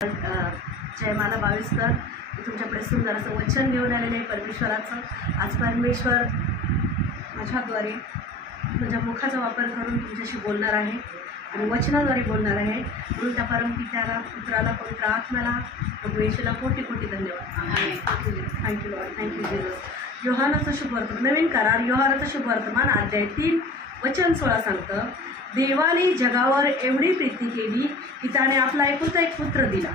जयमाला बाविस्कर तुमच्याकडे सुंदर असं वचन घेऊन आलेलं आहे परमेश्वराचं. आज परमेश्वर माझ्याद्वारे माझ्या मुखाचा वापर करून तुमच्याशी बोलणार आहे आणि वचनाद्वारे बोलणार आहे. म्हणून त्या परमपित्याला, पुत्राला, पवित्र आत्म्याला, प्रभू येशूला कोटी कोटी धन्यवाद. Thank you lord, thank you Jesus. योहानाचं शुभवर्तमान, नवीन करार योहानाचं शुभवर्तमान अध्याय 3 वचन 16 सांगतं, देवाने जगावर एवढी प्रीती केली की त्याने आपला एकुलता एक पुत्र दिला,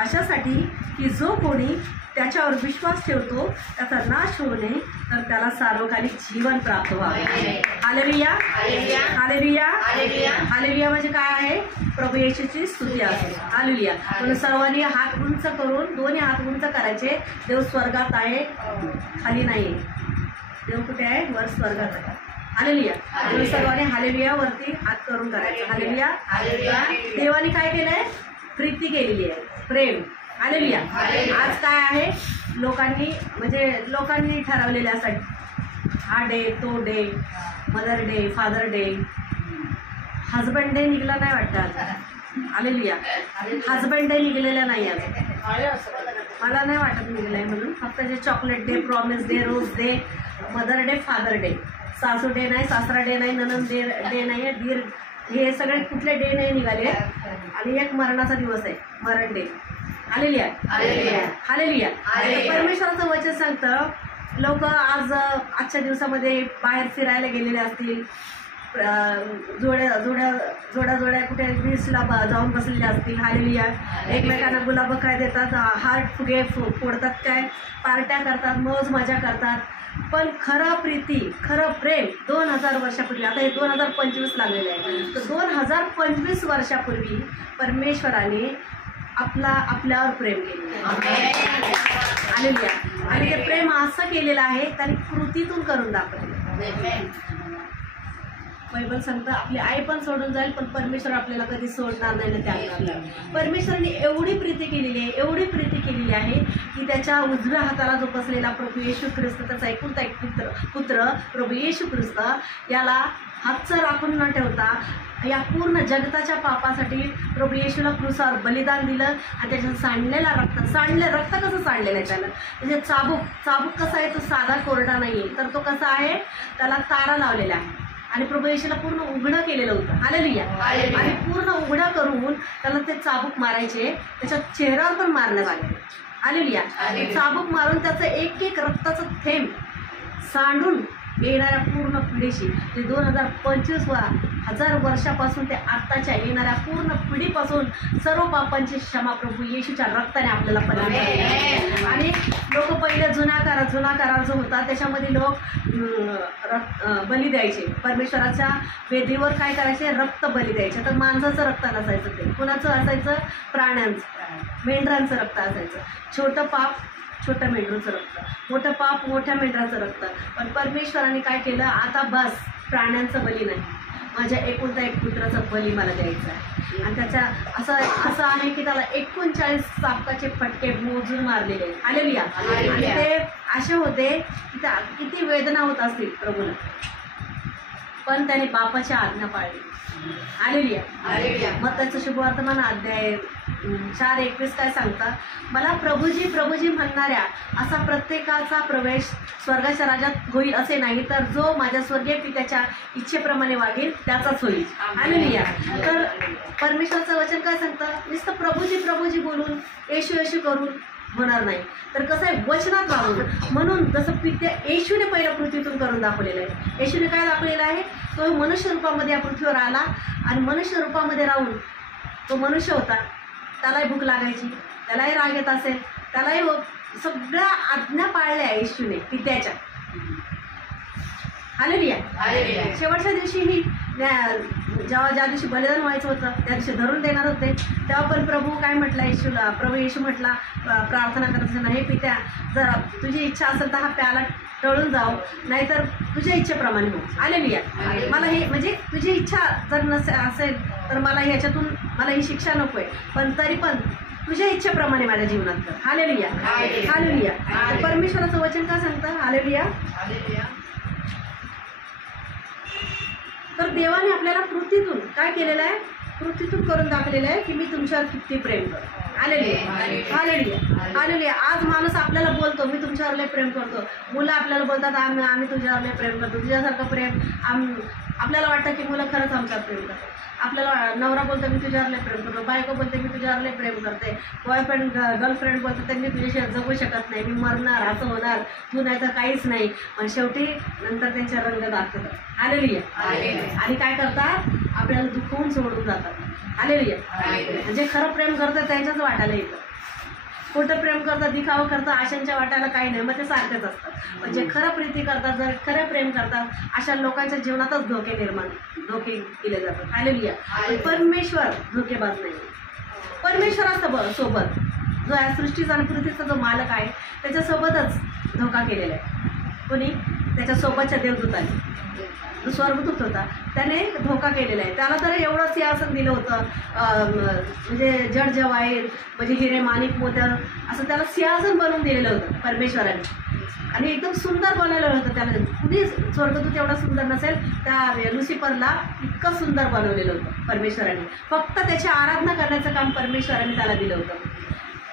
अशासाठी की जो कोणी त्याच्यावर विश्वास ठेवतो त्याचा नाश होऊ नये, तर त्याला सार्वकालिक जीवन प्राप्त व्हावे. Hallelujah, hallelujah, hallelujah. म्हणजे काय आहे? प्रभू येशूची स्तुती आहे. हालेलुया. म्हणून सर्वांनी हात उंच करून, दोन्ही हात उंच करायचे. देव स्वर्गात आहे, खाली नाही. देव कुठे आहे? वर स्वर्गात आहे. हालेलुया. म्हणून सर्वांनी हालेलुया वरती हात करून करायचं. हालेलुया. देवाने काय केलंय? प्रीती केलेली आहे, प्रेम. हालेलुया. आज काय आहे? लोकांनी ठरवलेल्यासाठी हा डे, तो day, mother day, father day, husband day निघाला नाही वाटतं आज. हालेलुया. हजबंड डे निघालेला नाही आज, मला नाही वाटत निघाला आहे म्हणून. फक्त जे chocolate day, promise day, rose day, mother day, father day, सासू डे नाही, सासरा डे नाही, ननंद डे नाही, दीर, हे सगळे कुठले डे नाही निघाले. आणि एक मरणाचा दिवस आहे, मरण डे. Hallelujah, hallelujah. परमेश्वराचं वचन सांगतं, लोक आजच्या दिवसामध्ये बाहेर फिरायला गेलेले असतील, जोड्या कुठे बीचला जाऊन बसलेल्या असतील. हालेलुया. एकमेकांना गुलाब काय देतात, हार्ट फुगे फोडतात, काय पार्ट्या करतात, मौज मजा करतात. पण खरं प्रीती, खरं प्रेम 2000 वर्षापूर्वी, आता हे 2025 लागलेलं आहे, तर 2025 वर्षापूर्वी परमेश्वराने आपल्यावर प्रेम केलेलं आहे. हालेलुया. आणि ते प्रेम असं केलेलं आहे त्यांनी कृतीतून करून दाखवलं. बायबल सांगतं, आपली आई पण सोडून जाईल पण परमेश्वर आपल्याला कधी सोडणार नाही ना त्यागणार. परमेश्वराने एवढी प्रीती केलेली आहे, एवढी प्रीती केलेली आहे की त्याच्या उजव्या हाताला जो बसलेला प्रभू येशू ख्रिस्त, त्याचा एकुलता एक पुत्र प्रभू येशू ख्रिस्त, याला हातचं राखून न ठेवता या पूर्ण जगताच्या पापासाठी प्रभू येशूला क्रूसावर बलिदान दिलं. आणि त्याच्यात सांडलेलं रक्त कसं सांडलेलं आहे त्याला, म्हणजे चाबूक कसा आहे, तो साधा कोरडा नाही आहे, तर तो कसा आहे, त्याला तारा लावलेला आहे. आणि प्रभू येशूला पूर्ण उघडं केलेलं होतं. हालेलुया. आणि पूर्ण उघडं करून त्याला ते चाबूक मारायचे, त्याच्या चेहऱ्यावर पण मारण्यात आले. हालेलुया. चाबूक मारून त्याचं एक एक रक्ताचं थेंब सांडून येणाऱ्या पूर्ण पिढीशी, ते 2025 वर्षापासून ते आत्ताच्या येणाऱ्या पूर्ण पिढीपासून सर्व पापांची क्षमा प्रभू येशूच्या रक्ताने आपल्याला पडली. आणि लोक पहिले जुना करार जो होता त्याच्यामध्ये लोक बली द्यायचे, परमेश्वराच्या वेदीवर काय करायचे, रक्त बली द्यायचे. तर माणसाचं रक्त नसायचं, ते कुणाचं असायचं, प्राण्यांचं, मेंढरांचं रक्त असायचं. छोटं पाप छोट्या मेंढरूचं रक्त, मोठं पाप मोठ्या मेंढराचं रक्त. पण परमेश्वराने काय केलं, आता बस प्राण्यांचं बली नाही, माझ्या एकुलता एक पुत्राचा बली मला द्यायचा आहे. आणि त्याच्या असं आहे की त्याला 39 चाबकाचे फटके मोजून मारलेले आहेत. हालेलुया. आणि ते असे होते की त्या किती वेदना होत असतील प्रभूला, पण त्याने बापाच्या आज्ञा पाळली. हालेलुया. मग त्याचं शुभवर्तमान अध्याय 4:21 काय सांगतात, मला प्रभूजी प्रभूजी म्हणणाऱ्या असा प्रत्येकाचा प्रवेश स्वर्गाच्या राज्यात होईल असे नाही, तर जो माझ्या स्वर्गीय पित्याच्या इच्छेप्रमाणे वागेल त्याचाच होईल. हालेलुया. तर परमेश्वराचं वचन काय सांगतं, नुसतं प्रभूजी प्रभूजी बोलून येशू येशू करून होणार नाही, तर कसं आहे, वचनात राहून. म्हणून जसं पित्या येशूने पहिल्या कृतीतून करून दाखवलेलं आहे. येशूने काय दाखवलेलं आहे, तो मनुष्य रूपामध्ये या पृथ्वीवर आला आणि मनुष्य रूपामध्ये राहून तो मनुष्य होता. त्यालाही भूक लागायची, त्यालाही राग येत असेल, त्यालाही सगळ्या आज्ञा पाळल्या येशूने पित्याच्या. हालेलुया. शेवटच्या दिवशीही ज्या दिवशी बलिदान व्हायचं होतं त्या दिवशी धरून देणार होते, तेव्हा पण प्रभू काय म्हटलं येशूला, प्रभू येशू म्हटला प्रार्थना करत असताना, हे पित्या, जर तुझी इच्छा असेल तर हा प्याला टळून जाऊ, नाहीतर तुझ्या इच्छेप्रमाणे हो. हालेलुया. मला हे म्हणजे तुझी इच्छा जर असेल तर मला ह्याच्यातून मला ही शिक्षा नको आहे, पण तरी पण तुझ्या इच्छेप्रमाणे माझ्या जीवनात कर. हालेलुया. हालेलुया. परमेश्वराचं वचन काय सांगतं. हालेलुया. तर देवाने आपल्याला कृतीतून काय केलेलं आहे, कृतीतून करून दाखवलेलं आहे की मी तुमच्यावर किती प्रेम करतो. Hallelujah, hallelujah, hallelujah. आज माणूस आपल्याला बोलतो मी तुमच्यावर लय प्रेम करतो. मुलं आपल्याला बोलतात आम्ही तुझ्यावर लय प्रेम करतो. तुझ्यासारखं प्रेम आपल्याला वाटतं की मुलं खरंच आमच्यावर प्रेम करतात. आपल्याला नवरा बोलतो मी तुझ्यावर लय प्रेम करतो, बायको बोलते मी तुझ्यावर लय प्रेम करते, बॉयफ्रेंड गर्लफ्रेंड बोलतो त्यांनी तुझ्याशी जगू शकत नाही, मी मरणार, असं होणार, तू नाही तर काहीच नाही. पण शेवटी नंतर त्यांच्या रंग दाखवतात. हालेलुया. आणि काय करतात आपल्याला दुखवून सोडून जातात. हालेलुया. म्हणजे खरं प्रेम करतं त्यांच्याच वाटायला येतं. खोटं प्रेम करतं, दिखावं करतं, आशांच्या वाटायला काही नाही, मग ते सारखेच असतात. पण जे खरं प्रीती करतात, जर खरं प्रेम करतात, अशा लोकांच्या जीवनातच धोके केले जातात. हालेलुया. परमेश्वर धोकेबाज नाही. परमेश्वर असतं सोबत, जो या सृष्टीचा आणि पृथ्वीचा जो मालक आहे त्याच्यासोबतच धोका केलेला आहे. कोणी? त्याच्यासोबतच्या देवदूताने. जो स्वर्गदूत होता त्याने धोका केलेला आहे. त्याला तर एवढं सिंहासन दिलं होतं, म्हणजे जड जवाहीर म्हणजे हिरे माणिक मोत्या असं त्याला सिंहासन बनवून दिलेलं होतं परमेश्वराने. आणि एकदम सुंदर बनवलेलं होतं त्याला. कुणी स्वर्गदूत एवढा सुंदर नसेल, त्या लुसिफरला इतकं सुंदर बनवलेलं होतं परमेश्वराने. फक्त त्याची आराधना करण्याचं काम परमेश्वराने त्याला दिलं होतं.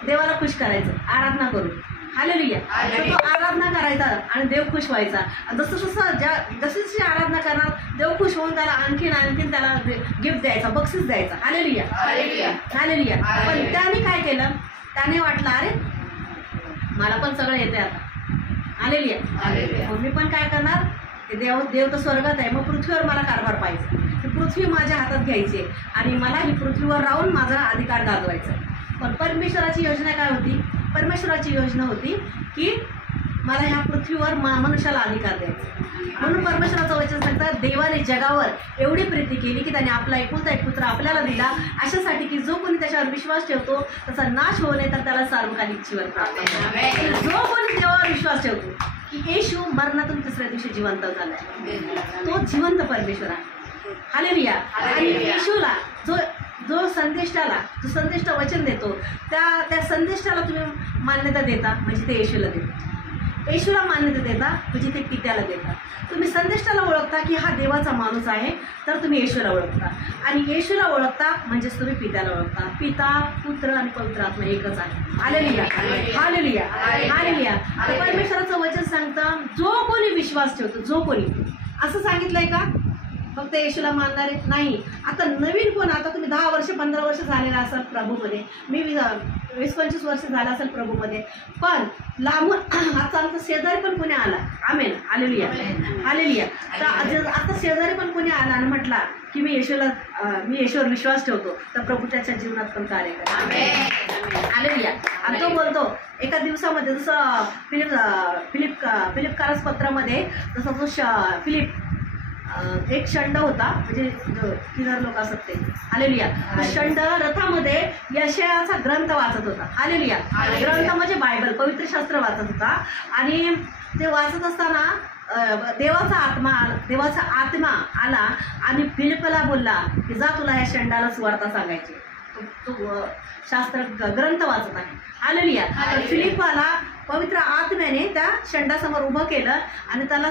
देवाला खुश करायचं आराधना करून. हालेलुया. तर तो आराधना करायचा आणि देव खुश व्हायचा. जशी आराधना करणार देव खुश होऊन त्याला आणखीन त्याला गिफ्ट द्यायचा, बक्षीस द्यायचा. Hallelujah, hallelujah. पण त्याने काय केलं? त्याने वाटलं अरे मला पण सगळं येते आता. हालेलुया. मी पण काय करणार? देव तर स्वर्गात आहे, मग पृथ्वीवर मला कारभार पाहिजे. ही पृथ्वी माझ्या हातात घ्यायची आणि मला ही पृथ्वीवर राहून माझा अधिकार गाजवायचा. पण परमेश्वराची योजना काय होती? परमेश्वराची योजना होती की मला ह्या पृथ्वीवर मनुष्याला अधिकार द्यायचा. म्हणून परमेश्वराचं वचन सांगतात देवाने जगावर एवढी प्रीती केली की त्याने आपला एकुलता एक पुत्र आपल्याला दिला, अशासाठी की जो कोणी त्याच्यावर विश्वास ठेवतो त्याचा नाश होऊ नये तर त्याला सार्वकालिक जीवन प्राप्त होईल. जो कोणी देवावर विश्वास ठेवतो की येशू मरणातून तिसऱ्या दिवशी जिवंत झालाय, तो जिवंत परमेश्वर आहे. हालेलुया. आणि येशूला जो संदेष्ट वचन देतो त्या संदेष्टाला तुम्ही मान्यता देता म्हणजे ते येशूला देता. येशूला मान्यता देता म्हणजे ते पित्याला देता. तुम्ही संदेष्टाला ओळखता की हा देवाचा माणूस आहे तर तुम्ही येशूला ओळखता. आणि येशूला ओळखता म्हणजेच तुम्ही पित्याला ओळखता. पिता, पुत्र आणि पवित्र आत्मा एकच आहे. Hallelujah, hallelujah, hallelujah. परमेश्वराचं वचन सांगतं जो कोणी विश्वास ठेवतो, जो कोणी, असं सांगितलंय का फक्त येशूला मानणारे नाही. आता नवीन कोण, आता तुम्ही 10 वर्ष 15 वर्ष झालेला असाल प्रभूमध्ये, मी 20-25 वर्ष झाला असेल प्रभूमध्ये, पण लांबून आता आमचा शेजारी पण कोणी आला, आमेन, हालेलुया, हालेलुया. तर आता शेजारी पण कोणी आला आणि म्हटला की मी येशूवर विश्वास ठेवतो, तर प्रभू त्याच्या जीवनात पण कार्य करतो. हालेलुया. आणि तो बोलतो एका दिवसामध्ये, जसं फिलिप कारसपत्रामध्ये जसं तो फिलिप एक षंड होता, म्हणजे किन्नर लोक असत ते. हालेलुया. षंड रथामध्ये यशायाचा ग्रंथ वाचत होता. हालेलुया. ग्रंथ म्हणजे बायबल, पवित्र शास्त्र वाचत होता. आणि ते वाचत असताना देवाचा आत्मा आला आणि फिलिपला बोलला की जा तुला या षंडाला सुवार्ता सांगायची. तो शास्त्र ग्रंथ वाचत आहे. हालेलुया. फिलिपाला पवित्र आत्म्याने त्या षंडासमोर उभं केलं आणि त्याला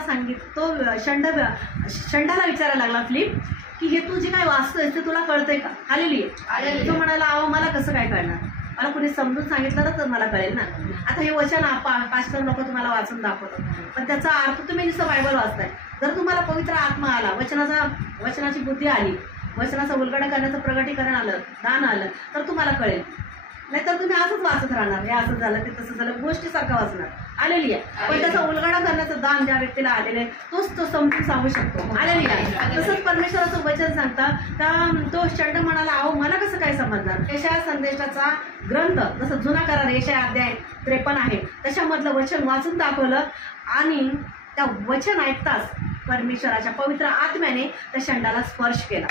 तो षंडाला विचारायला लागला फिलिप की हे तू जे काय वाचतोय ते तुला कळतंय का? हालेलुया. तो म्हणाला अहो मला कसं काय कळणार, मला कुणी समजून सांगितलं तर मला कळेल ना. आता हे वचन पास्टर लोक तुम्हाला वाचून दाखवतात, पण त्याचा अर्थ तुम्ही नुसतं बायबल वाचताय. जर तुम्हाला पवित्र आत्मा आला, वचनाची बुद्धी आली, वचनाचं उलगडा करण्याचं प्रगटीकरण आलं, दान आलं, तर तुम्हाला कळेल. नाहीतर तुम्ही असंच वाचत राहणार, हे असं झालं ते तसं झालं, गोष्टीसारखं वाचणार. हालेलुया. पण त्याचा उलगडा करण्याचं दान ज्या व्यक्तीला आलेलं आहे तोच तो समजून सांगू शकतो. हालेलुया. तसंच परमेश्वराचं वचन सांगता तो षंड म्हणाला अहो मला कसं काय समजणार. यशाया संदेशाचा ग्रंथ जसं जुना करार यशाया अध्याय 53 आहे त्याच्यामधलं वचन वाचून दाखवलं आणि त्या वचन ऐकताच परमेश्वराच्या पवित्र आत्म्याने त्या षंडाला स्पर्श केला.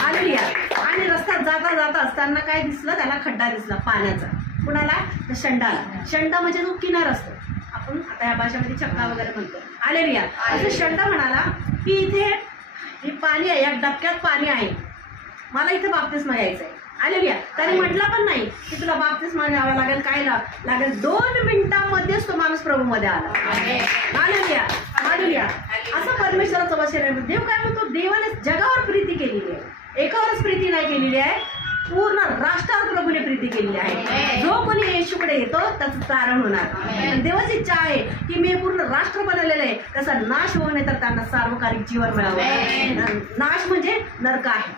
हालेलुया. आणि रस्त्यात जाता असताना काय दिसलं, त्याला खड्डा दिसला पाण्याचा. कुणाला? त्या षंडाला. षंड म्हणजे जो किनार असतो, आपण आता या भाषेमध्ये चक्का वगैरे म्हणतो. हालेलुया. असं षंड म्हणाला की इथे हे पाणी आहे, या डबक्यात पाणी आहे, मला इथे बाप्तिस्मा यायचं आहे. हालेलुया. त्याने म्हटलं पण नाही की तुला बाप्तिस्मा घ्यावा लागेल, काय लागेल. 2 मिनिटांमध्येच तो माणूस प्रभूमध्ये आला. Hallelujah, hallelujah. असं परमेश्वराचं वचन आहे. देव काय म्हणतो, देवाने जगावर प्रीती केलेली आहे, एकावरच प्रीती नाही केलेली आहे, पूर्ण राष्ट्रावर प्रभूने प्रीती केलेली आहे. जो कोणी येशूकडे येतो त्याचं तारण होणार. देवाची इच्छा आहे की मी पूर्ण राष्ट्र बनवलेलं आहे, त्याचा नाश होऊ नये तर त्यांना सार्वकालिक जीवन मिळावं. नाश म्हणजे नरक आहे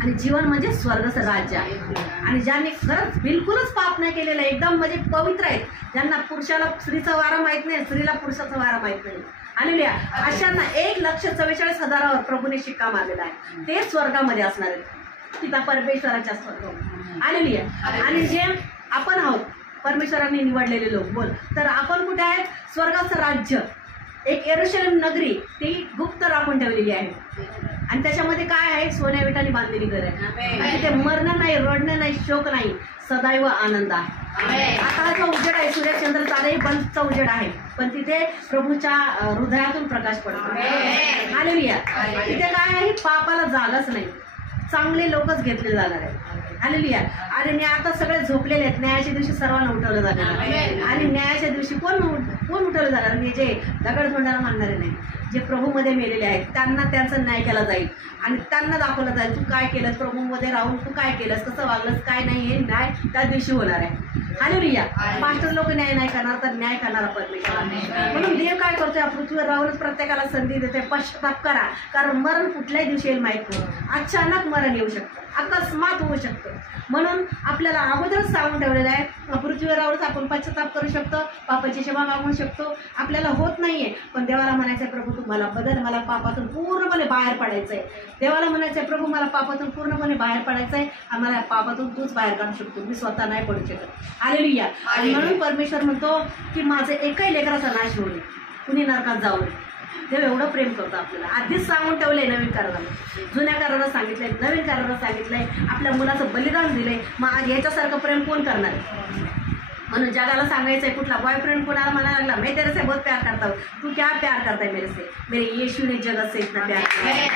आणि जीवन म्हणजे स्वर्गाचं राज्य आहे. आणि ज्यांनी खरंच बिलकुलच पाप नाही केलेलं, एकदम म्हणजे पवित्र आहेत, ज्यांना पुरुषाला स्त्रीचा वारा माहित नाही, स्त्रीला पुरुषाचा वारा माहित नाही, आणि अशांना 1,44,000 प्रभूने शिक्का मारलेला आहे. ते स्वर्गामध्ये असणार आहेत, तिथं परमेश्वराच्या स्वर्ग. आणि जे आपण आहोत परमेश्वरांनी निवडलेले लोक, बोल तर आपण कुठे आहेत? स्वर्गाचं राज्य, एक यरूशलेम नगरी ती गुप्त राखून ठेवलेली आहे. आणि त्याच्यामध्ये काय आहे? सोन्या विटाने बांधलेली घर आहे. आणि तिथे मरण नाही, रडणं नाही, शोक नाही, सदैव आनंद आहे. आता हा जो उजेड आहे, सूर्यचंद्र तारे बल्बचा उजेड आहे, पण तिथे प्रभूच्या हृदयातून प्रकाश पडतो. हालेलुया. तिथे काय आहे? पापाला जागाच नाही, चांगले लोकच घेतले जाणार आहेत. हालेलुया. आणि आता सगळे झोपलेले आहेत. न्यायाच्या दिवशी सर्वांना उठवलं जाणार आहे. आणि न्यायाच्या दिवशी कोण उठवलं जाणार? म्हणजे जे दगडधोंडाला मानणारे नाही, जे प्रभूमध्ये मेलेले आहेत, त्यांना त्यांचा न्याय केला जाईल. आणि त्यांना दाखवलं जाईल तू काय केलंस, प्रभूमध्ये राहून तू काय केलंस, कसं वागलंस, काय नाही, हे न्याय त्या दिवशी होणार आहे. हालेलुया. मास्टर लोक न्याय नाही करणार, तर न्याय करणारा परमेश्वर. म्हणून देव काय करतोय? पृथ्वीवर राहूनच प्रत्येकाला संधी देते, पश्चाताप करा, कारण मरण कुठल्याही दिवशी येईल माहित नाही. अचानक मरण येऊ शकतं, अकस्मात होऊ शकतं. म्हणून आपल्याला अगोदरच सांगून ठेवलेलं आहे, पृथ्वीवर राहूनच आपण पश्चाताप करू शकतो, पापाची क्षमा मागू शकतो. आपल्याला होत नाहीये, पण देवाला म्हणायचंय प्रभू तू मला बदल, मला पापातून पूर्णपणे बाहेर पडायचंय. देवाला म्हणायचंय प्रभू मला पापातून पूर्णपणे बाहेर पडायचंय, आणि मला पापातून तूच बाहेर काढू शकतो, मी स्वतः नाही पडू शकत. हालेलुया. आणि म्हणून परमेश्वर म्हणतो की माझं एकही लेकराचा नाश होऊ नये, कुणी नरकात जाऊ नये. देव एवढं प्रेम करतो आपल्याला. आधीच सांगून ठेवलंय नवीन कराराला, जुन्या कराराला सांगितलंय, नवीन कराराला सांगितलंय, आपल्या मुलाचं बलिदान दिलंय. मग आज याच्यासारखं प्रेम कोण करणार आहे? म्हणून जगाला सांगायचंय, कुठला बॉयफ्रेंड कोणाला म्हणायला लागला मैं तेरे से बहुत प्यार करता हूँ, तू क्या प्यार करता है मेरे से? मेरे यीशु ने जगत से इतना प्यार किया है,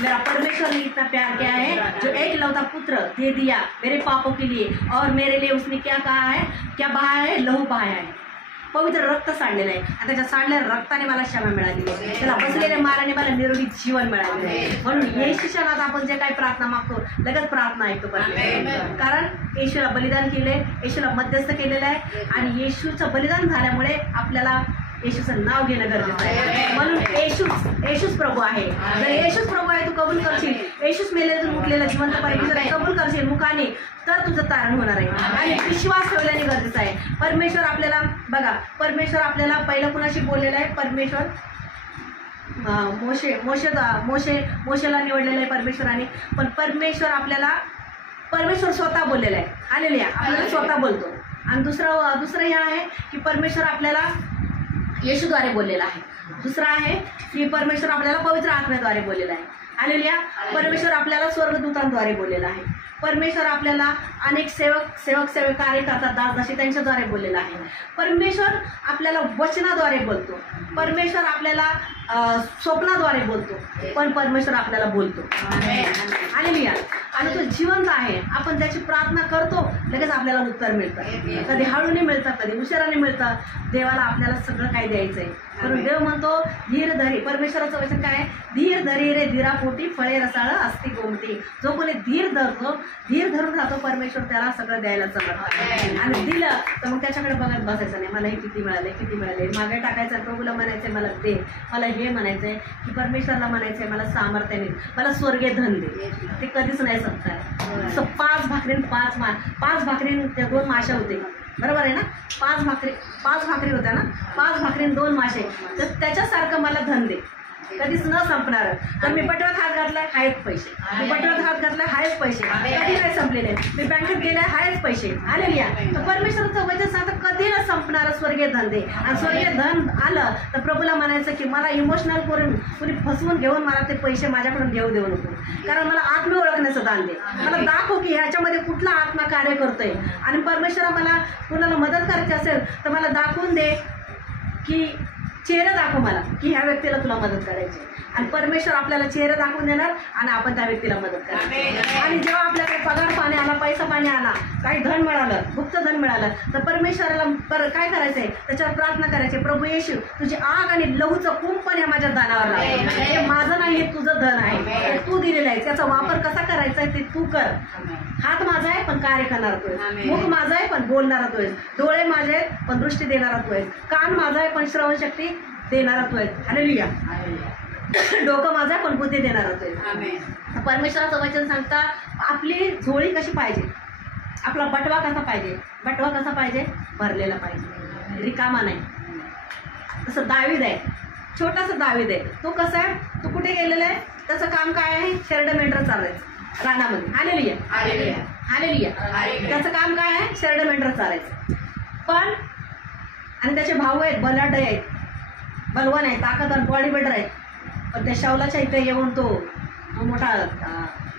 मेरा परमेश्वर ने इतना प्यार किया है, जो एक लौता पुत्र दे दिया मेरे पापों के लिए. और मेरे लिए उसने क्या कहा है? क्या बहाया है? लहू बहाया है, पवित्र रक्त सांडलेलं आहे. आणि त्याच्या सांडलेल्या रक्ताने मला क्षमा मिळाली, त्याला बसलेल्या माराने मला निरोगी जीवन मिळालेलं आहे. म्हणून येशूच्या नावात आपण जे काही प्रार्थना मागतो, लगेच प्रार्थना ऐकतो परमेश्वर. कारण येशूला बलिदान केलंय, येशूला मध्यस्थ केलेलं आहे. आणि येशूचं बलिदान झाल्यामुळे आपल्याला येशूचं नाव घेणं गरजेचं आहे. म्हणून येशूच प्रभू आहे. जर येशूच प्रभू आहे तू कबूल करशील, येशूच मेलेतून उठलेला जिवंत परमेश्वर आहे कबूल करशील मुखाने, तर तुझं तारण होणार आहे. आणि विश्वास ठेवल्याने गरजेचं आहे. परमेश्वर आपल्याला बघा, परमेश्वर आपल्याला पहिलं कुणाशी बोललेलं आहे? परमेश्वर मोशेला निवडलेलं आहे परमेश्वराने. पण परमेश्वर स्वतः बोललेला आहे. हालेलुया. आपल्याला स्वतः बोलतो. आणि दुसरं हे आहे की परमेश्वर आपल्याला येशूद्वारे बोललेला आहे. दुसरं आहे की परमेश्वर आपल्याला पवित्र आत्म्याद्वारे बोललेला आहे. हालेलुया. परमेश्वर आपल्याला स्वर्गदूतांद्वारे बोललेला आहे. परमेश्वर आपल्याला अनेक सेवक कार्य करतात दासदासी त्यांच्याद्वारे बोललेला आहे. परमेश्वर आपल्याला वचनाद्वारे बोलतो. परमेश्वर आपल्याला स्वप्नाद्वारे बोलतो. पण परमेश्वर आपल्याला बोलतो. हालेलुया. आणि तो जिवंत आहे. आपण त्याची प्रार्थना करतो, लगेच आपल्याला उत्तर मिळतं. कधी हळूने मिळतं, कधी उशिराने मिळतं. देवाला आपल्याला सगळं काही द्यायचंय. म्हणून देव म्हणतो धीर धरी. परमेश्वराचं वचन काय आहे? धीर धरी रे धीरापोटी फळे रसाळ असती गोमटी. जो कोणी धीर धरतो, धीर धरून राहतो, परमेश्वर त्याला सगळं द्यायला समर्थ. आणि दिलं तर मग त्याच्याकडे बघत बसायचं नाही, मला हे किती मिळाले, मागे टाकायचं. प्रभूला म्हणायचंय मला दे, मला हे म्हणायचंय की परमेश्वरला म्हणायचंय मला सामर्थ्याने, मला स्वर्गीय धन दे. ते कधीच नाही संपणार. असं 5 भाकरीन त्या 2 माश्या होते, बरोबर आहे ना? 5 भाकरी होत्या ना, 5 भाकरीन 2 मासे. तर त्याच्यासारखं मला धन दे, कधीच न संपणार. तर मी पटव्यात हात घातलाय, हायच पैसे. मी पटव्यात हात घातलाय, हायच पैसे. कधी नाही संपलेले. मी बँकेत गेलाय, हायच पैसे. हालेलुया. तर परमेश्वराचं वचन सांगतं कधी न संपणार स्वर्गीय धन दे. आणि स्वर्गीय धन आलं तर प्रभूला म्हणायचं की मला इमोशनल करून कुणी फसवून घेऊन मला ते पैसे माझ्याकडून देऊ नको. कारण मला आत्म ओळखण्याचं दान दे. मला दाखव की ह्याच्यामध्ये कुठला आत्मा कार्य करतोय. आणि परमेश्वरा मला कुणाला मदत करायची असेल तर मला दाखवून दे की चेहरा दाखव मला की ह्या व्यक्तीला तुला मदत करायची. आणि परमेश्वर आपल्याला चेहरा दाखवून देणार आणि आपण त्या व्यक्तीला मदत करणार. आणि जेव्हा आपल्याकडे पगार पाणी आला, पैसा पाणी आला, काही धन मिळालं, गुप्त धन मिळालं, तर परमेश्वराला काय करायचंय, त्याच्यावर प्रार्थना करायची, प्रभू येशू तुझी आग आणि लहूचं कुंपण या माझ्या दानावर लाव. हे माझं नाही, हे तुझं धन आहे, हे तू दिलेलं आहे, त्याचा वापर कसा करायचा आहे ते तू कर. हात माझा आहे पण कार्य करणार तू आहेस, मुख माझा आहे पण बोलणारा तू आहेस, डोळे माझे आहेत पण दृष्टी देणारा तू आहेस, कान माझा आहे पण श्रवण शक्ती देणारा तू आहेस. हालेलुया. डोकं माझा आहे पण बुद्धी देणारा तू आहेस. परमेश्वराचं वचन सांगता आपली झोळी कशी पाहिजे, आपला बटवा कसा पाहिजे, बटवा कसा पाहिजे, भरलेला पाहिजे, रिकामा नाही. तसं दावीद आहे, छोटासा दावीद आहे, तो कसा आहे, तो कुठे गेलेला आहे, त्याचं काम काय आहे, शेरडं मेंढरं चालायचं रानामध्ये. हालेलुया. हालेलुया. त्याचं काम काय आहे, शेरडं मेंढरं चालायचं. पण आणि त्याचे भाऊ आहेत, बलाढ्य आहेत, बलवान आहे, ताकदवान बॉडी बिल्डर आहे. पण त्या शाऊलाच्या इथे येऊन तो मोठा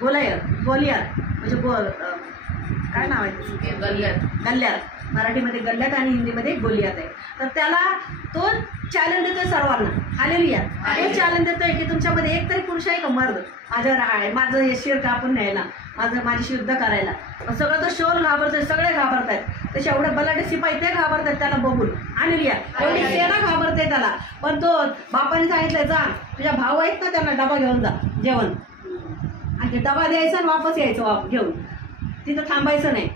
गोलियात म्हणजे काय नाव आहे, गल्ल्यात, मराठीमध्ये गल्ल्यात आणि हिंदीमध्ये गोलियात आहे. तर त्याला तो चॅलेंज देतोय सर्वांना. हालेलुया. तो चॅलेंज देतोय की तुमच्यामध्ये एक तरी पुरुष आहे का मर्द माझ्यावर आहे, माझं हे शिर कापून न्यायला, माझ्याशी युद्ध करायला. सगळं तो शोल घाबरतोय, सगळे घाबरत आहेत, तसे एवढे बलाढ्य शिपाई ते घाबरत आहेत त्याला बघून. हालेलुया. एवढी सेना घाबरते त्याला. पण तो बापाने सांगितलंय, जा तुझ्या भाऊ आहेत ना त्यांना डबा घेऊन जा जेवण, आणि डबा द्यायचा आणि वापस यायचं घेऊन, तिथं थांबायचं नाही.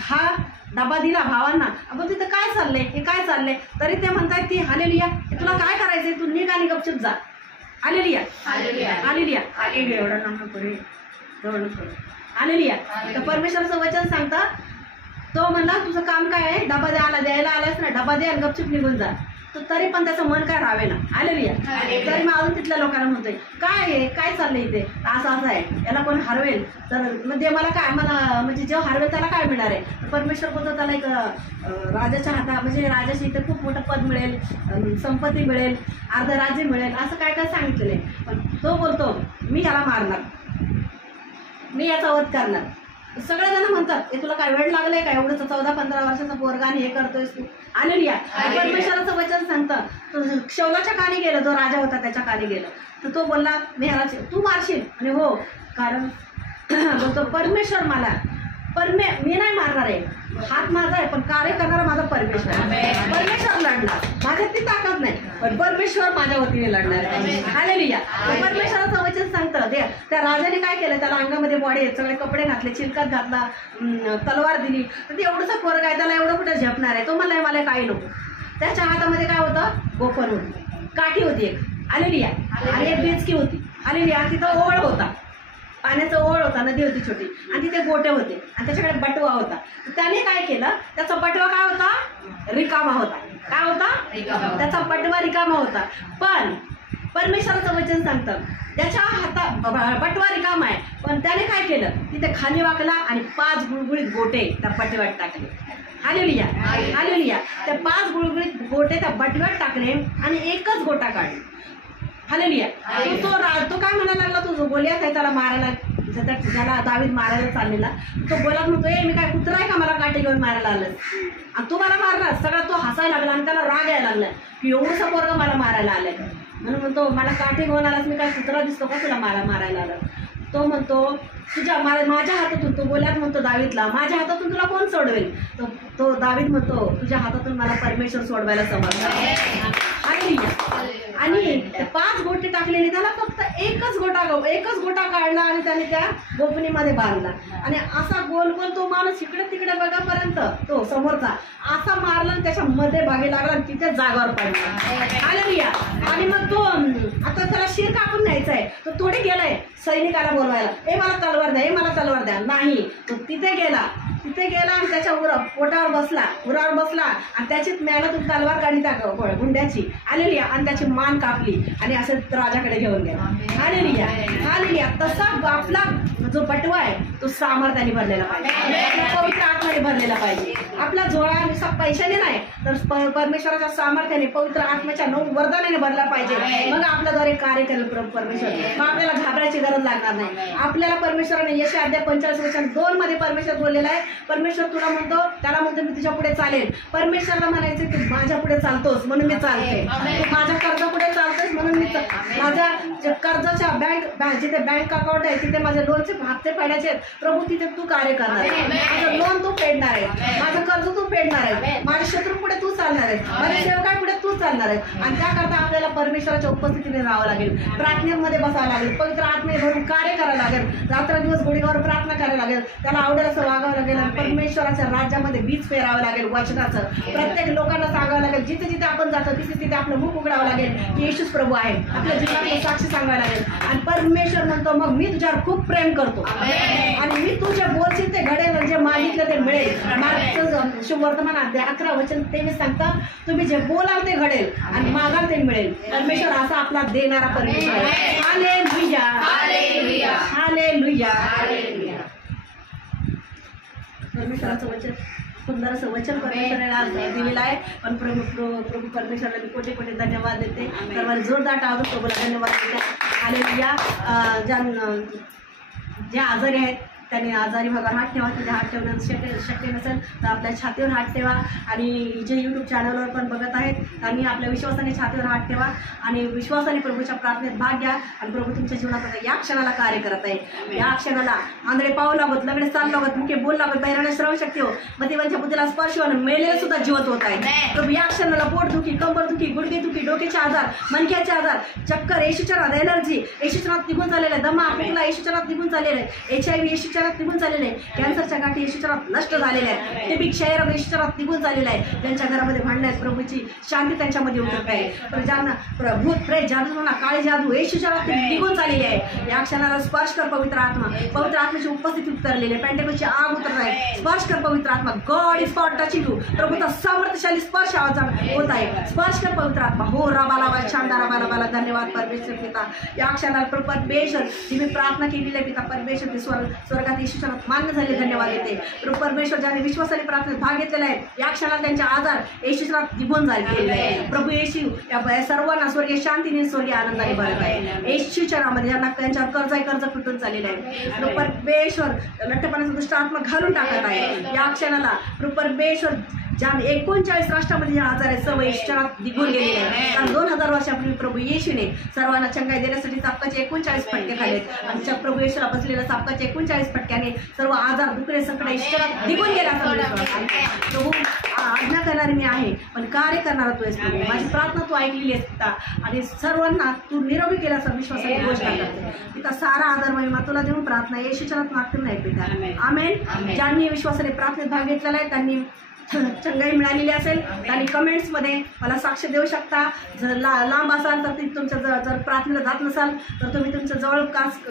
हा डबा दिला भावांना. आपण तिथं काय चाललंय, हे काय चाललंय, तरी ते म्हणतायत ती हालेलुया, तुला काय करायचंय, तू निघ आणि गपचूप जा. हालेलुया. हालेलुया. एवढा नाम पुढे जवळ हालेलुया. तर परमेश्वराचं वचन सांगता, तो म्हणला तुझं काम काय आहे, डबा द्यायला आलायस ना, डबा दे आणि गपचूप निघून जा. तर तरी पण त्याचं मन काय राहावे ना. हालेलुया. तरी मग अजून तिथल्या लोकांना म्हणतोय, काय आहे, काय चाललंय इथे, असं आहे, याला कोण हरवेल तर म्हणजे मला काय, मला म्हणजे जेव्हा हरवेल त्याला काय मिळणार आहे. परमेश्वर बोलतो त्याला एक राजाच्या हातात, म्हणजे राजाच्या इथे खूप मोठं पद मिळेल, संपत्ती मिळेल, अर्ध राज्य मिळेल, असं काय काय सांगितलेलं आहे. पण तो बोलतो मी ह्याला मारणार, मी याचा वध करणार. सगळेजण म्हणतात, हे तुला काय वेळ लागलाय का, एवढंच 14-15 वर्षाचा पोरगा आणि हे करतोयस तू. हालेलुया. परमेश्वराचं वचन सांगतं, तो शौलाच्या कानी गेलं, जो राजा होता त्याच्या कानी गेलं, तर तो बोलला मी ह्याला तू मारशील, आणि हो, कारण बोलतो परमेश्वर मला मी नाही मारणार आहे, हात माझा आहे पण कार्य करणारा माझा परमेश्वर. परमेश्वर लढणार, माझ्यात ती ताकद नाही, पण परमेश्वर माझ्या वतीने लढणार आहे. हालेलुया. परमेश्वराचं वचन सांगतं, त्या राजाने काय केलं, त्याला अंगामध्ये बॉडी आहेत, सगळे कपडे घातले, चिलकात घातला, तलवार दिली. तर ते एवढंसा पोरगा आहे, त्याला एवढं कुठं झेपणार आहे. तो म्हणलाय मला काही नको. त्याच्या हातामध्ये काय होतं, गोफण होती, काठी होती एक. हालेलुया. आणि एक बेचकी होती. हालेलुया. तिथं ओळ होता, पाण्याचा ओळ होता, नदी होती छोटी, आणि तिथे गोटे होते, आणि त्याच्याकडे बटवा होता. त्याने काय केलं, त्याचा बटवा काय होता, रिकामा होता. काय होता, त्याचा बटवा रिकामा होता. पण परमेश्वराचं वचन सांगतं, त्याच्या हातात बटवा रिकामा आहे, पण त्याने काय केलं, तिथे खाली वाकला आणि 5 गुळगुळीत गोटे त्या बटव्यात टाकले. हालेलुया. हालेलुया. त्या 5 गुळगुळीत गोटे त्या बटव्यात टाकले आणि एकच गोटा काढला. हालेलुया. तो काय म्हणायला लागला, तो जो गोलियात आहे त्याला मारायला, ज्याला दावीद मारायला चाललेला, तो बोलत म्हणतो, मी काय कुत्रा आहे का मला काठी घेऊन मारायला आलं, आणि तू मला मारणार. सगळा तो हसायला लागला आणि त्याला राग यायला लागला की एवढंसा पोरगा मला मारायला आलाय. म्हणून म्हणतो, मला काठी घेऊन आलास, मी काय कुत्रा दिसतो का तुला मारायला आलं. तो म्हणतो, माझ्या हातातून, तो बोलत म्हणतो दावीदला, माझ्या हातातून तुला कोण सोडवेल. तो दावीद म्हणतो, तुझ्या हातातून मला परमेश्वर सोडवायला समजलं. आणि 5 गोटे टाकलेले, त्याला फक्त एकच गोटा काढला आणि त्याने त्या गोपनीमध्ये बांधला. आणि असा गोल गोल तो माणूस इकडे तिकडे बघापर्यंत तो समोरचा असा मारला आणि त्याच्या मध्ये भागी लागला आणि तिथे जागावर पडला. हालेलुया. आणि मग तो आता त्याला शिर कापून न्यायचा आहे, तो थोडे गेलाय सैनिकाला बोलवायला, मला तलवार द्या, मला तलवार द्या. नाही, तो तिथे गेला आणि त्याच्या पोटावर बसला, उरावर बसला, आणि त्याचीच मेहनतून तलवार काढली त्या गुंड्याची. हालेलुया. आणि त्याची मान कापली आणि असं राजाकडे घेऊन गेला. हालेलुया. हालेलुया. तसा आपला जो बटवा आहे तो सामर्थ्याने भरलेला पाहिजे, पवित्र आत्म्याने भरलेला पाहिजे. आपला जोळा नुसता पैशाने नाही तर परमेश्वराच्या सामर्थ्याने, पवित्र आत्म्याच्या 9 वरदानाने भरला पाहिजे. मग आपल्याद्वारे कार्य करेल परमेश्वर. मग आपल्याला घाबरायची करायची गरज लागणार नाही आपल्याला. परमेश्वराने यशया अध्याय 45:2 मध्ये परमेश्वर बोललेला आहे. परमेश्वर तुला म्हणतो, त्याला म्हणतो मी तुझ्या पुढे चालेल. परमेश्वरला म्हणायचं तू माझ्या पुढे चालतोस म्हणून मी चालते, तू माझ्या कर्जा पुढे चालतोस म्हणून मी माझ्या कर्जाच्या जिथे बँक अकाउंट आहे तिथे माझे लोनचे हप्ते फेडायचे आहेत प्रभू, तिथे तू कार्य करणार आहे. माझं लोन तू फेडणार आहे, माझं कर्ज तू फेडणार आहे, माझ्या शत्रू पुढे तू चालणार आहे, माझ्या सेवकापुढे तू चालणार आहे. आणि त्याकरता आपल्याला परमेश्वराच्या उपस्थितीने राहावं लागेल, प्रार्थनेमध्ये बसावं लागेल, पवित्र आत्मे भरून कार्य करावं लागेल, रात्रदिवस गुढीगावर प्रार्थना करायला लागेल, त्याला आवडेल असं वागावं लागेल आणि परमेश्वराच्या राज्यामध्ये बीज पेरावं लागेल. वचनाचं प्रत्येक लोकांना सांगावं लागेल, जिथे जिथे आपण जातो तिथे तिथे आपलं मुख उघडावं लागेल की येशूच प्रभू आहे. आपल्या जीवनातलं साक्षी सांगावं लागेल. आणि परमेश्वर म्हणतो मग मी तुझ्यावर खूप प्रेम करतो आणि मी तुझे बोलशील ते घडेल, जे मागितलं ते मिळेल. मागचं शुभवर्तमान अध्याय 11:23 सांगतं तुम्ही जे बोलाल ते घडेल आणि मागाल ते मिळेल. परमेश्वर असा आपला देणारा परमेश्वर आहे. Hallelujah, hallelujah, hallelujah. परमेश्वराचं वचन, सुंदर असं वचन परमेश्वराने दिलेलं आहे. पण प्रभू परमेश्वराला मी कोटी कोटी धन्यवाद देते. सर्वांनी जोरदार टाळून प्रभूला धन्यवाद देते. हालेलुया. जे आजारी आहेत त्यांनी आजारी भागावर हात ठेवा. तिथे हात ठेवणं शक्य नसेल तर आपल्या छातीवर हात ठेवा. आणि जे यूट्यूब चॅनलवर पण बघत आहेत त्यांनी आपल्या विश्वासाने छातीवर हात ठेवा आणि विश्वासाने प्रभूच्या प्रार्थनेत भाग घ्या. आणि प्रभू तुमच्या जीवनात या क्षणाला कार्य करत आहे. या क्षणाला आंधळे पाहू लागत, लगडे चालू लागत, मुके बोल लागत, बहिराने श्रवण शक्ती हो, मतिवांच्या बुद्धीला स्पर्श होणं, मेलेले सुद्धा जिवंत होत आहे. प्रभू या क्षणाला पोटदुखी, कंबरदुखी, गुडघेदुखी, डोक्याचे आजार, मणक्याचे आजार, चक्कर, येशूच्या नावात एलर्जी येशूच्या नावात निघून चाललेलं आहे. दमा खोकला येशूच्या नावात निघून चाललेलं आहे. HIV येशूच्या नावात निघून चाललेलं आहे. कॅन्सरच्या गाठी येशूच्या नावात नष्ट झालेल्या आहेत. टीबी, क्षयरोग येशूच्या नावात निघून चाललेला आहे. ज्यांच्या घरामध्ये भांडण आहेत प्रभूची शांती त्यांच्यामध्ये उतरत आहे. ज्यांना भूत, प्रेत, जादू, काळी जादू येशूच्या नावात निघून चाललेली आहे. या क्षणाला स्पर्श कर पवित्र आत्मा. पवित्र आत्म्याची उपस्थिती उतरलेली आहे. पेंटेकोस्टची आग उतरत आहे. स्पर्श कर पवित्र आत्मा. God is for touching you. प्रभूचा सामर्थ्यशाली स्पर्श आवाज होत आहे. स्पर्श कर पवित्र आत्मा. हो राबाला शांता राबाला. धन्यवाद परमेश्वर पिता. या क्षणाला परमेश्वर जी मी प्रार्थना केलेली आहे पिता परमेश्वर ते स्वर्गात येशूच्या मान्य झाले धन्यवाद देते. परमेश्वर ज्याने विश्वासाने प्रार्थनेत भाग घेतलेला आहे या क्षणाला त्यांचे आजार येशूच्या निघून झालेले आहे. प्रभू येशू या सर्वांना स्वर्गीय शांतीने स्वर्गीय आनंदाने भरत आहे. येशूच्या नावामध्ये ज्यांना त्यांच्यावर कर्ज फुटून चाललेलं आहे परमेश्वर लठ्ठपणाचा दुष्ट आत्मा घालून टाकत आहे. या क्षणाला परमेश्वर ज्या 39 राष्ट्रामध्ये जे आजार आहे सर्व येशूच्या निघून गेलेले आहे. कारण 2000 वर्षापूर्वी प्रभू येशूने सर्वांना चंगाई देण्यासाठी चापकाचे 39 फटके खाल्लेत आणि प्रभू येशूला बसलेल्या चापकाचे 39 फटक्याने सर्व आजार दुखणे संकट येशूच्या निघून गेला. प्रभू आज्ञा करणारी मी आहे पण कार्य करणारा तू आहेस प्रभू. माझी प्रार्थना तू ऐकलेली आहेस पिता आणि सर्वांना तू निरोगी केल्याचा विश्वासाने घोषणा करते पिता. सारा आदर महिमा तुला देऊन प्रार्थना येशूच्या नावात मागते नाही पिता. आमेन. ज्यांनी विश्वासाने प्रार्थनेत भाग घेतलेला आहे त्यांनी चंगाई मिळालेली असेल त्यांनी कमेंट्समध्ये मला साक्ष देऊ शकता. जर लांब असाल तर तिथे तुमच्या जर प्रार्थनेला जात नसाल तर तुम्ही तुमच्या जवळ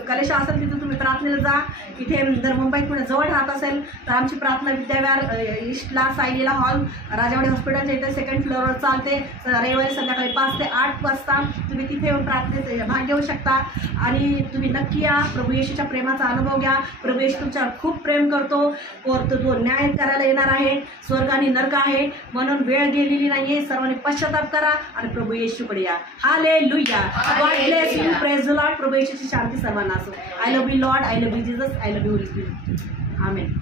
कलेशा असेल तिथे तुम्ही प्रार्थनेला जा. इथे जर मुंबईत पुणे जवळ राहत असेल तर आमची प्रार्थना विद्याविहार ईस्टला सायलीला हॉल राजावाडी हॉस्पिटलच्या इथे 2nd फ्लोअरवर चालते. रविवारी संध्याकाळी 5 ते 8 वाजता तुम्ही तिथे येऊन प्रार्थनेत भाग घेऊ शकता. आणि तुम्ही नक्की या. प्रभू येशूच्या प्रेमाचा अनुभव घ्या. प्रभू येशू तुमच्यावर खूप प्रेम करतो. तो न्याय करायला येणार आहे. स्वर्ग आणि नरक आहे म्हणून वेळ गेलेली नाहीये. सर्वांनी पश्चाताप करा आणि प्रभू येशूकडे या. Hallelujah. God bless you. Praise the lord. प्रभू येशूची शांती सर्वांना असो. I love you lord. I love you Jesus. I love you holy spirit. Amen.